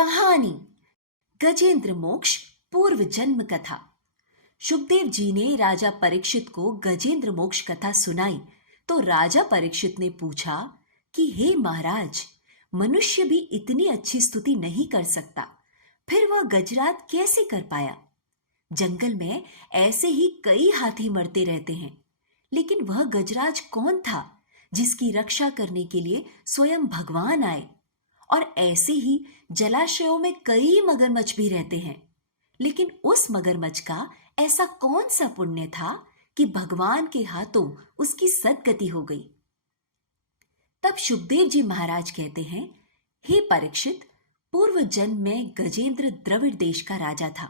कहानी गजेंद्र मोक्ष पूर्व जन्म कथा। शुकदेव जी ने राजा परीक्षित को गजेंद्र मोक्ष कथा सुनाई तो राजा परीक्षित ने पूछा कि हे महाराज, मनुष्य भी इतनी अच्छी स्तुति नहीं कर सकता, फिर वह गजराज कैसे कर पाया? जंगल में ऐसे ही कई हाथी मरते रहते हैं, लेकिन वह गजराज कौन था जिसकी रक्षा करने के लिए स्वयं भगवान आए? और ऐसे ही जलाशयों में कई मगरमच्छ भी रहते हैं, लेकिन उस मगरमच्छ का ऐसा कौन सा पुण्य था कि भगवान के हाथों उसकी सद्गति हो गई? तब शुकदेव जी महाराज कहते हैं, हे परीक्षित, पूर्व जन्म में गजेंद्र द्रविड़ देश का राजा था।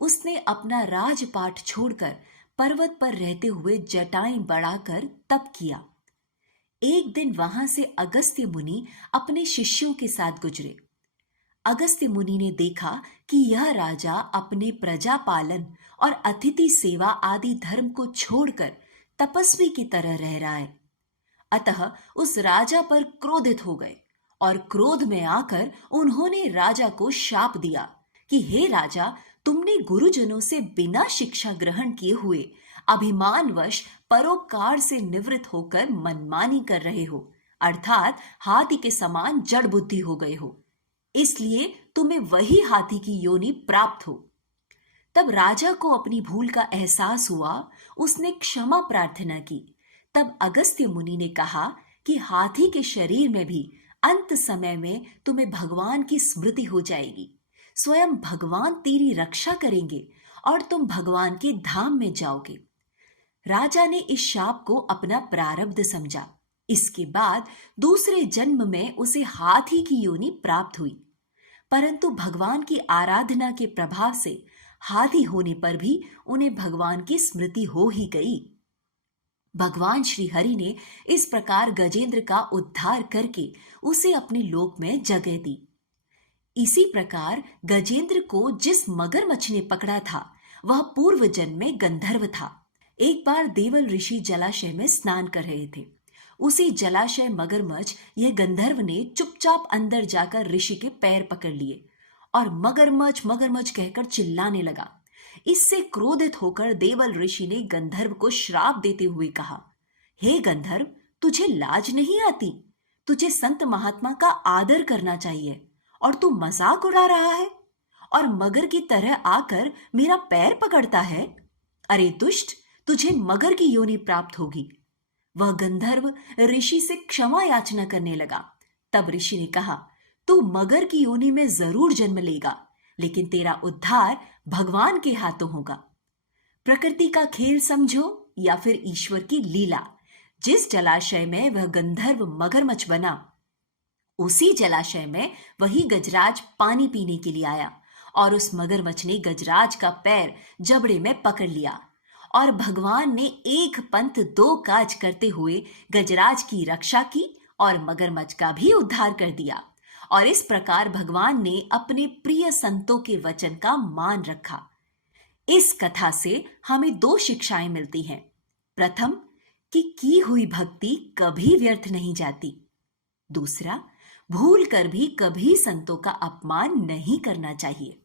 उसने अपना राजपाट छोड़कर पर्वत पर रहते हुए जटाएं बढ़ाकर तप किया। एक दिन वहां से अगस्त्य मुनि अपने शिष्यों के साथ गुजरे। अगस्त्य मुनि ने देखा कि यह राजा अपने प्रजा पालन और अतिथि सेवा आदि धर्म को छोड़कर तपस्वी की तरह रह रहा है। अतः उस राजा पर क्रोधित हो गए और क्रोध में आकर उन्होंने राजा को शाप दिया कि हे राजा, तुमने गुरुजनों से बिना शिक्षा ग्रहण किए हुए अभिमानवश परोपकार से निवृत्त होकर मनमानी कर रहे हो, अर्थात हाथी के समान जड़ बुद्धि हो गए हो, इसलिए तुम्हें वही हाथी की योनि प्राप्त हो। तब राजा को अपनी भूल का एहसास हुआ, उसने क्षमा प्रार्थना की। तब अगस्त्य मुनि ने कहा कि हाथी के शरीर में भी अंत समय में तुम्हें भगवान की स्मृति हो जाएगी, स्वयं भगवान तेरी रक्षा करेंगे और तुम भगवान के धाम में जाओगे। राजा ने इस शाप को अपना प्रारब्ध समझा। इसके बाद दूसरे जन्म में उसे हाथी की योनि प्राप्त हुई, परंतु भगवान की आराधना के प्रभाव से हाथी होने पर भी उन्हें भगवान की स्मृति हो ही गई। भगवान श्री हरि ने इस प्रकार गजेंद्र का उद्धार करके उसे अपने लोक में जगह दी। इसी प्रकार गजेंद्र को जिस मगरमच्छ ने पकड़ा था वह पूर्व जन्म में गंधर्व था। एक बार देवल ऋषि जलाशय में स्नान कर रहे थे। उसी जलाशय मगरमच्छ यह गंधर्व ने चुपचाप अंदर जाकर ऋषि के पैर पकड़ लिए और मगरमच्छ मगरमच्छ कहकर चिल्लाने लगा। इससे क्रोधित होकर देवल ऋषि ने गंधर्व को श्राप देते हुए कहा, हे गंधर्व, तुझे लाज नहीं आती? तुझे संत महात्मा का आदर करना चाहिए और तू मजाक उड़ा रहा है और मगर की तरह आकर मेरा पैर पकड़ता है। अरे दुष्ट, तुझे मगर की योनि प्राप्त होगी। वह गंधर्व ऋषि से क्षमा याचना करने लगा। तब ऋषि ने कहा, तू मगर की योनि में जरूर जन्म लेगा, लेकिन तेरा उद्धार भगवान के हाथों होगा। प्रकृति का खेल समझो या फिर ईश्वर की लीला। जिस जलाशय में वह गंधर्व मगरमच्छ बना, उसी जलाशय में वही गजराज पानी पीने के लिए आया और उस मगरमच्छ ने गजराज का पैर जबड़े में पकड़ लिया और भगवान ने एक पंथ दो काज करते हुए गजराज की रक्षा की और मगरमच्छ का भी उद्धार कर दिया। और इस प्रकार भगवान ने अपने प्रिय संतों के वचन का मान रखा। इस कथा से हमें दो शिक्षाएं मिलती हैं। प्रथम, कि की हुई भक्ति कभी व्यर्थ नहीं जाती। दूसरा, भूल कर भी कभी संतों का अपमान नहीं करना चाहिए।